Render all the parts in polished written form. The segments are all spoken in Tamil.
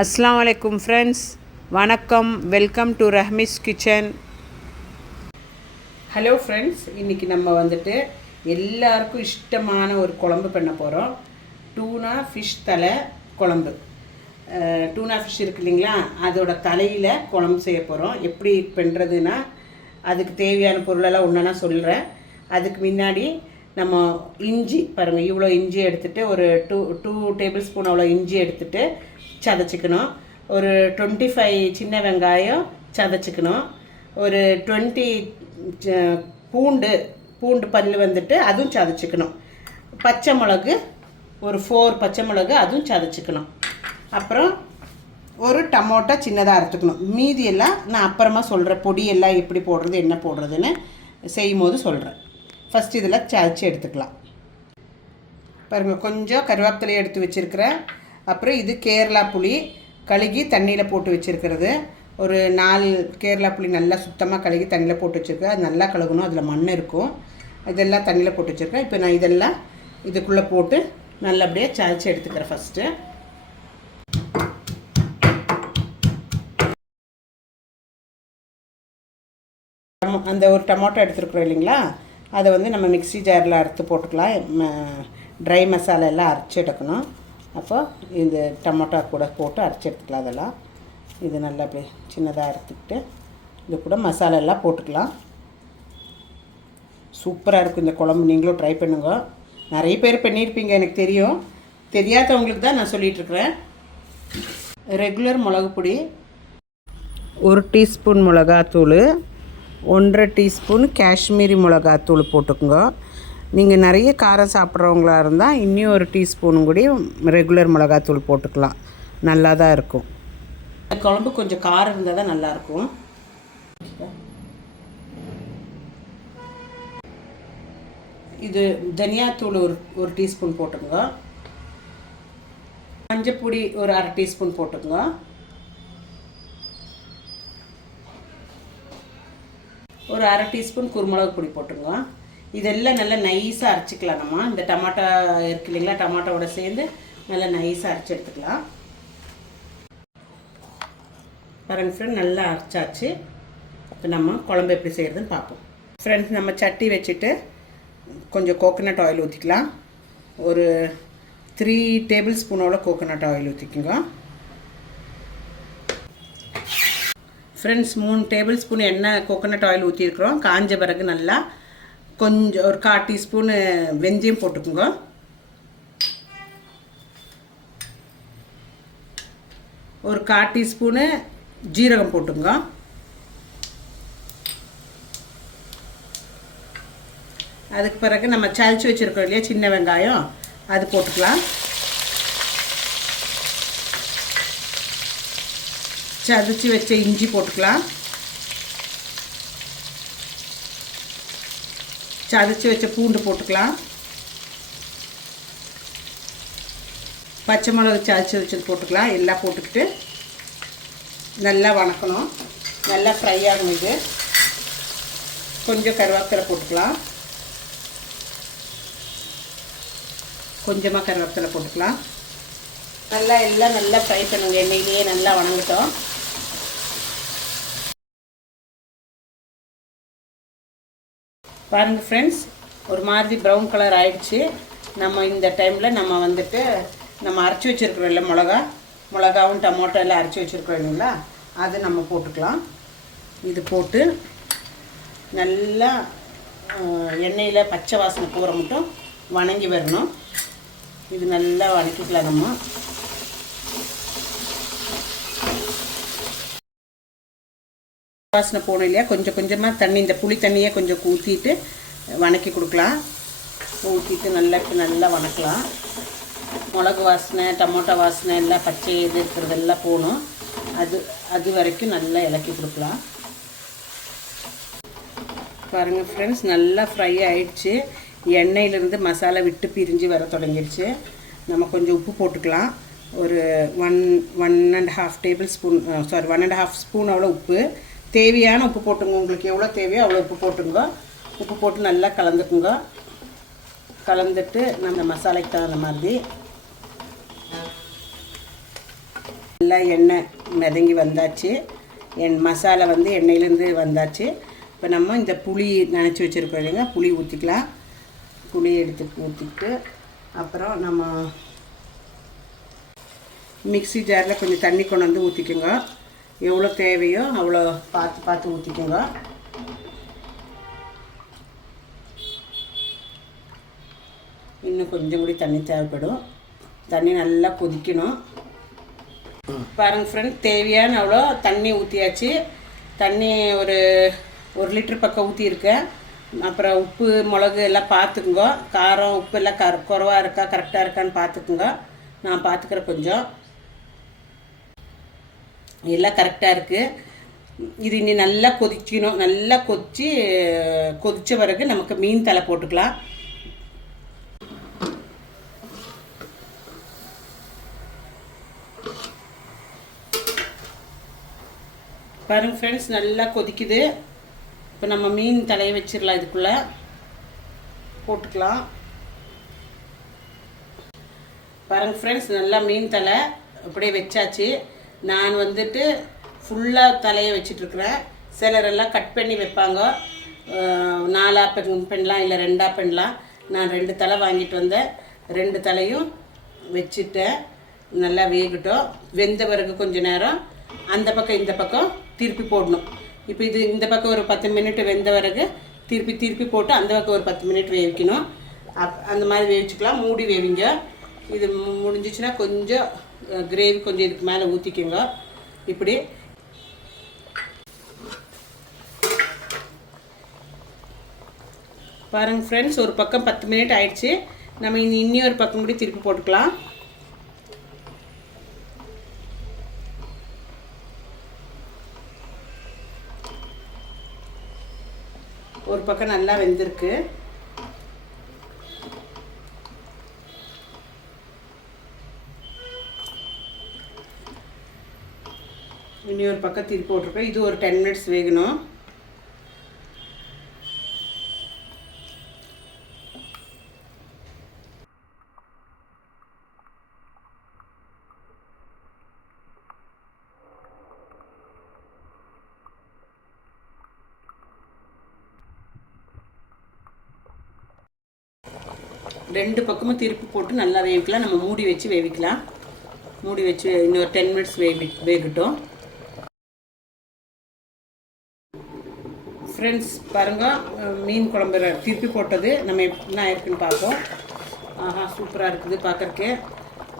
அஸ்ஸலாமு அலைக்கும் ஃப்ரெண்ட்ஸ், வணக்கம். Welcome to Rahmi's kitchen. Hello friends, இன்றைக்கி நம்ம வந்துட்டு எல்லாருக்கும் இஷ்டமான ஒரு குழம்பு பண்ண போகிறோம். டூனா ஃபிஷ் தலை குழம்பு. டூனா ஃபிஷ் இருக்கு இல்லைங்களா, அதோட தலையில் குழம்பு செய்ய போகிறோம். எப்படி பண்ணுறதுன்னா அதுக்கு தேவையான பொருளெல்லாம் ஒன்றா சொல்கிறேன். அதுக்கு முன்னாடி நம்ம இஞ்சி பாருங்கள், இவ்வளோ இஞ்சி எடுத்துகிட்டு ஒரு டூ டேபிள் ஸ்பூன் அவ்வளோ இஞ்சி எடுத்துகிட்டு சதைச்சிக்கணும். ஒரு 25 சின்ன வெங்காயம் சதைச்சிக்கணும். ஒரு 20 பூண்டு பல் வந்துட்டு அதுவும் சதைச்சிக்கணும். பச்சை மிளகு ஒரு 4 பச்சை மிளகு அதுவும் சதைச்சிக்கணும். அப்புறம் ஒரு டமோட்டா சின்னதாக அறுத்துக்கணும். மீதியெல்லாம் நான் அப்புறமா சொல்கிறேன். பொடியெல்லாம் எப்படி போடுறது என்ன போடுறதுன்னு செய்யும் போது சொல்கிறேன். ஃபஸ்ட்டு இதில் சதைச்சி எடுத்துக்கலாம். பாருங்கள், கொஞ்சம் கருவேப்பிலையை எடுத்து வச்சுருக்கிறேன். அப்புறம் இது கேரளா புளி கழுகி தண்ணியில் போட்டு வச்சுருக்கிறது. ஒரு 4 கேரளா புளி நல்லா சுத்தமாக கழுகி தண்ணியில் போட்டு வச்சுருக்கேன். அது நல்லா கழுகணும், அதில் மண் இருக்கும். இதெல்லாம் தண்ணியில் போட்டு வச்சுருக்கேன். இப்போ நான் இதெல்லாம் இதுக்குள்ளே போட்டு நல்லபடியாக சதைச்சி எடுத்துக்கிறேன். ஃபஸ்ட்டு அந்த ஒரு டமோட்டோ எடுத்துருக்குறோம் இல்லைங்களா, அதை வந்து நம்ம மிக்ஸி ஜாரில் அறுத்து போட்டுக்கலாம். ட்ரை மசாலா எல்லாம் அரைச்சி எடுக்கணும். அப்போ இந்த டமோட்டா கூட போட்டு அரைச்சி எடுத்துக்கலாம். அதெல்லாம் இது நல்லா அப்படியே சின்னதாக அறுத்துக்கிட்டு இது கூட மசாலா எல்லாம் போட்டுக்கலாம். சூப்பராக இருக்கும் இந்த குழம்பு. நீங்களும் ட்ரை பண்ணுங்க. நிறைய பேர் பண்ணியிருப்பீங்க, எனக்கு தெரியும். தெரியாதவங்களுக்கு தான் நான் சொல்லிகிட்ருக்குறேன். ரெகுலர் மிளகு பொடி 1 டீஸ்பூன் மிளகாத்தூள், 1.5 டீஸ்பூன் காஷ்மீரி மிளகாத்தூள் போட்டுக்கோங்க. நீங்கள் நிறைய காரம் சாப்பிட்றவங்களா இருந்தால் இன்னும் 1 டீஸ்பூனும் கூட ரெகுலர் மிளகாத்தூள் போட்டுக்கலாம். நல்லா தான் இருக்கும். குழம்பு கொஞ்சம் காரம் இருந்தால் தான் நல்லாயிருக்கும். இது தனியாத்தூள் ஒரு டீஸ்பூன் போட்டுங்க. மஞ்சப்பொடி ஒரு 1/2 டீஸ்பூன் போட்டுங்க. ஒரு 1/2 டீஸ்பூன் குருமிளகு பொடி போட்டுங்க. இதெல்லாம் நல்லா நைஸாக அரைச்சிக்கலாம். நம்ம இந்த டமாட்டா இருக்கு இல்லைங்களா, டமாட்டோட சேர்ந்து நல்லா நைஸாக அரைச்சி எடுத்துக்கலாம். பாருங்கள் ஃப்ரெண்ட், நல்லா அரைச்சாச்சு. இப்போ நம்ம குழம்பு எப்படி செய்கிறதுன்னு பார்ப்போம். ஃப்ரெண்ட்ஸ், நம்ம சட்டி வச்சுட்டு கொஞ்சம் கோகோனட் ஆயில் ஊற்றிக்கலாம். ஒரு 3 டேபிள் ஸ்பூனோட கோகோனட் ஆயில் ஊற்றிக்குங்க. ஃப்ரெண்ட்ஸ், 3 டேபிள் ஸ்பூன் எண்ணெய் கோகோனட் ஆயில் ஊற்றிருக்கிறோம். காஞ்ச பிறகு நல்லா கொஞ்சம் ஒரு 1/4 டீஸ்பூனு வெந்தயம் போட்டுக்குங்க. ஒரு 1/4 டீஸ்பூனு ஜீரகம் போட்டுங்க. அதுக்கு பிறகு நம்ம சதைச்சி வச்சுருக்கோம் இல்லையா சின்ன வெங்காயம், அது போட்டுக்கலாம். சதைச்சி வச்ச இஞ்சி போட்டுக்கலாம். சதைச்சி வச்ச பூண்டு போட்டுக்கலாம். பச்சை மிளகு சதைச்சி வச்சது போட்டுக்கலாம். எல்லாம் போட்டுக்கிட்டு நல்லா வணக்கணும். நல்லா ஃப்ரை ஆகணும். இது கொஞ்சம் கருவேப்பிலை போட்டுக்கலாம். கொஞ்சமாக கருவேப்பிலை போட்டுக்கலாம். நல்லா எல்லாம் நல்லா ஃப்ரை பண்ணுங்க. எண்ணெயிலேயே நல்லா வணங்கட்டும். பாருங்கள் ஃப்ரெண்ட்ஸ், ஒரு மாதிரி ப்ரௌன் கலர் ஆகிடுச்சு. நம்ம இந்த டைமில் நம்ம வந்துட்டு நம்ம அரைச்சி வச்சுருக்குறோம் இல்லை மிளகாவும் டமோட்டோ எல்லாம் அரைச்சி வச்சுருக்குறோம் இல்லைங்களா, அது நம்ம போட்டுக்கலாம். இது போட்டு நல்லா எண்ணெயில் பச்சை வாசனை போகிற மட்டும் வணங்கி வரணும். இது நல்லா வணக்கிக்கலாம். நம்ம வாசனை போகணும் இல்லையா, கொஞ்சம் கொஞ்சமாக தண்ணி, இந்த புளி தண்ணியை கொஞ்சம் ஊற்றிட்டு வணக்கி கொடுக்கலாம். ஊற்றிட்டு நல்லா வணக்கலாம். மிளகு வாசனை டமோட்டோ வாசனை எல்லாம் பச்சை இது இருக்கிறதெல்லாம் போகணும். அது வரைக்கும் நல்லா இலக்கி கொடுக்கலாம். பாருங்கள் ஃப்ரெண்ட்ஸ், நல்லா ஃப்ரை ஆகிடுச்சு. எண்ணெயிலேருந்து மசாலா விட்டு பிரிஞ்சு வர தொடங்கிடுச்சு. நம்ம கொஞ்சம் உப்பு போட்டுக்கலாம். ஒரு 1.5 டேபிள் ஸ்பூன் 1.5 ஸ்பூன் அவ்வளோ உப்பு. தேவையான உப்பு போட்டுங்க. உங்களுக்கு எவ்வளோ தேவையோ அவ்வளோ உப்பு போட்டுங்க. உப்பு போட்டு நல்லா கலந்துக்குங்க. கலந்துட்டு நம்ம மசாலைக்கு தகுந்த மாதிரி நல்லா எண்ணெய் மிதங்கி வந்தாச்சு. மசாலா வந்து எண்ணெயிலேருந்து வந்தாச்சு. இப்போ நம்ம இந்த புளி நினச்சி வச்சுருக்கோம் இல்லைங்க, புளி ஊற்றிக்கலாம். புளி எடுத்து ஊற்றிட்டு அப்புறம் நம்ம மிக்ஸி ஜாரில் கொஞ்சம் தண்ணி கொண்டு வந்து ஊற்றிக்கோங்க. எவ்வளோ தேவையோ அவ்வளோ பார்த்து பார்த்து ஊற்றிக்கோங்க. இன்னும் கொஞ்சம் கூட தண்ணி தேவைப்படும். தண்ணி நல்லா கொதிக்கணும். பாருங்கள் ஃப்ரெண்ட், தேவையான அவ்வளோ தண்ணி ஊற்றியாச்சு. தண்ணி ஒரு 1 லிட்டர் பக்கம் ஊற்றியிருக்கேன். அப்புறம் உப்பு மிளகு எல்லாம் பார்த்துக்குங்க. காரம் உப்பு எல்லாம் குறைவாக இருக்கா கரெக்டாக இருக்கான்னு பார்த்துக்குங்க. நான் பார்த்துக்கிறேன். கொஞ்சம் எல்லாம் கரெக்டாக இருக்குது. இது இனி நல்லா கொதிக்கணும். நல்லா கொதித்த பிறகு நமக்கு மீன் தலை போட்டுக்கலாம். பாருங்கள் ஃப்ரெண்ட்ஸ், நல்லா கொதிக்குது. இப்போ நம்ம மீன் தலையை வச்சிடலாம். இதுக்குள்ளே போட்டுக்கலாம். பாருங்கள் ஃப்ரெண்ட்ஸ், நல்லா மீன் தலை அப்படியே வச்சாச்சு. நான் வந்துட்டு ஃபுல்லாக தலையை வச்சிட்ருக்குறேன். சிலரெல்லாம் கட் பண்ணி வைப்பாங்க. 4 பண்ணலாம், இல்லை 2 பண்ணலாம். நான் 2 தலை வாங்கிட்டு வந்தேன். 2 தலையும் வச்சுட்டேன். நல்லா வேகட்டும். வெந்த பிறகு கொஞ்சம் நேரம் அந்த பக்கம் இந்த பக்கம் திருப்பி போடணும். இப்போ இது இந்த பக்கம் ஒரு 10 மினிட் வெந்த பிறகு திருப்பி போட்டு அந்த பக்கம் ஒரு 10 மினிட் வேவிக்கணும். அந்த மாதிரி வேவிச்சுக்கலாம். மூடி வேவிங்க. இது முடிஞ்சிச்சுன்னா கொஞ்சம் கிரேவி கொஞ்சம் இதுக்கு மேலே ஊற்றிக்கோங்க. இப்படி பாருங்கள் ஃப்ரெண்ட்ஸ், ஒரு பக்கம் 10 மினிட் ஆயிடுச்சு. நம்ம இன்னொரு பக்கம் கூட திருப்பி போட்டுக்கலாம். ஒரு பக்கம் நல்லா வெந்திருக்கு. இன்னொரு பக்கம் திருப்பி போட்டிருக்கேன். இது ஒரு 10 மினிட்ஸ் வேகணும். ரெண்டு பக்கமும் திருப்பி போட்டு நல்லா வேவிக்கலாம். நம்ம மூடி வச்சு வேவிக்கலாம். மூடி வச்சு இன்னொரு 10 மினிட்ஸ் வேகட்டும். ஃப்ரெண்ட்ஸ் பாருங்கள், மீன் குழம்பு திருப்பி போட்டது நம்ம என்ன இருக்குன்னு பார்ப்போம். ஆஹா, சூப்பராக இருக்குது பார்க்குறக்கு.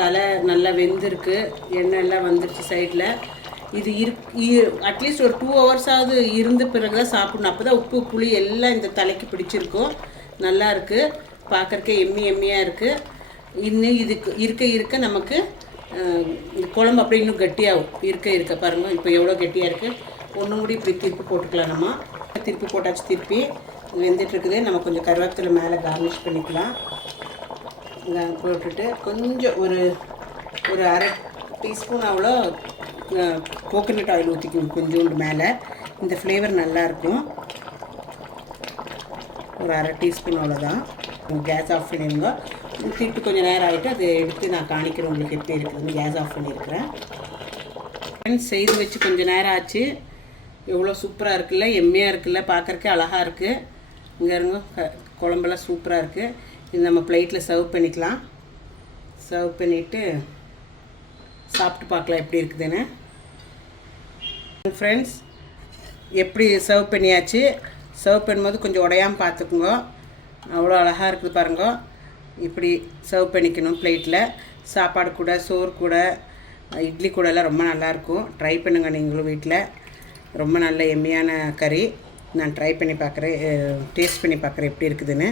தலை நல்லா வெந்திருக்கு. எண்ணெய் எல்லாம் வந்துருச்சு சைடில். இது அட்லீஸ்ட் ஒரு 2 ஹவர்ஸாவது இருந்த பிறகு தான் சாப்பிடணும். அப்போ தான் உப்பு புளி எல்லாம் இந்த தலைக்கு பிடிச்சிருக்கும். நல்லா இருக்குது பார்க்குறக்கே. எம்மியாக இருக்குது. இன்னும் இதுக்கு இருக்க நமக்கு இந்த குழம்பு அப்படியே இன்னும் கட்டியாகும். இருக்க பாருங்கள். இப்போ எவ்வளோ கெட்டியாக இருக்குது. ஒன்று கூட இப்படி திருப்பி போட்டுக்கலாம். நம்ம திருப்பி போட்டாச்சு. திருப்பி வெந்துட்டுருக்குது. நம்ம கொஞ்சம் கருவேப்பிலை மேலே கார்னிஷ் பண்ணிக்கலாம். போட்டுட்டு கொஞ்சம் ஒரு 1/2 டீஸ்பூன் அவ்வளோ கோகோனட் ஆயில் ஊற்றிக்கணும் கொஞ்சோண்டு மேலே. இந்த ஃப்ளேவர் நல்லாயிருக்கும். ஒரு 1/2 டீஸ்பூன் அவ்வளோதான். கேஸ் ஆஃப் பண்ணிடுங்க. ஊற்றிட்டு கொஞ்சம் நேரம் ஆகிட்டு அதை எடுத்து நான் காணிக்கிறேன் உங்களுக்கு எப்படி இருக்குதுன்னு. கேஸ் ஆஃப் பண்ணியிருக்கிறேன். ஃப்ரெண்ட்ஸ், செய்து வச்சு கொஞ்சம் நேரம் ஆச்சு. எவ்வளோ சூப்பராக இருக்குல்ல, எம்மையாக இருக்குல்ல, பார்க்குறக்கே அழகாக இருக்குது. இங்கே இருங்க, குழம்பெல்லாம் சூப்பராக இருக்குது. இது நம்ம பிளேட்டில் சர்வ் பண்ணிக்கலாம். சர்வ் பண்ணிவிட்டு சாப்பிட்டு பார்க்கலாம் எப்படி இருக்குதுன்னு. ஃப்ரெண்ட்ஸ், எப்படி சர்வ் பண்ணியாச்சு. சர்வ் பண்ணும்போது கொஞ்சம் உடையாமல் பார்த்துக்குங்க. அவ்வளோ அழகாக இருக்குது பாருங்க. இப்படி சர்வ் பண்ணிக்கணும் பிளேட்டில். சாப்பாடு கூட, சோறு கூட, இட்லி கூட எல்லாம் ரொம்ப நல்லாயிருக்கும். ட்ரை பண்ணுங்கள் நீங்களும் வீட்டில். ரொம்ப நல்ல எம்மியான கறி. நான் ட்ரை பண்ணி பார்க்குறேன், டேஸ்ட் பண்ணி பார்க்குறேன் எப்படி இருக்குதுன்னு.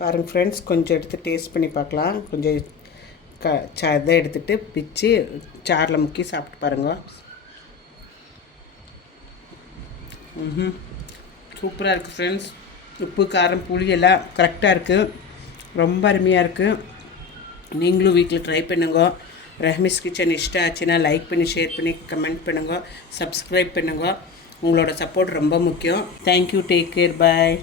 பாருங்கள் ஃப்ரெண்ட்ஸ், கொஞ்சம் எடுத்து டேஸ்ட் பண்ணி பார்க்கலாம். கொஞ்சம் இதை எடுத்துகிட்டு பிச்சு சாரில் முக்கி சாப்பிட்டு பாருங்கள். சூப்பராக இருக்குது ஃப்ரெண்ட்ஸ். உப்பு காரம் புளி எல்லாம் கரெக்டாக இருக்குது. ரொம்ப அருமையாக இருக்குது. நீங்களும் வீட்டில் ட்ரை பண்ணுங்க. ரஹ்மீஸ் கிச்சன் இஷ்டம் ஆச்சுன்னா லைக் பண்ணி, ஷேர் பண்ணி, கமெண்ட் பண்ணுங்க, சப்ஸ்கிரைப் பண்ணுங்க. உங்களோட சப்போர்ட் ரொம்ப முக்கியம். தேங்க்யூ. Take care. பாய்.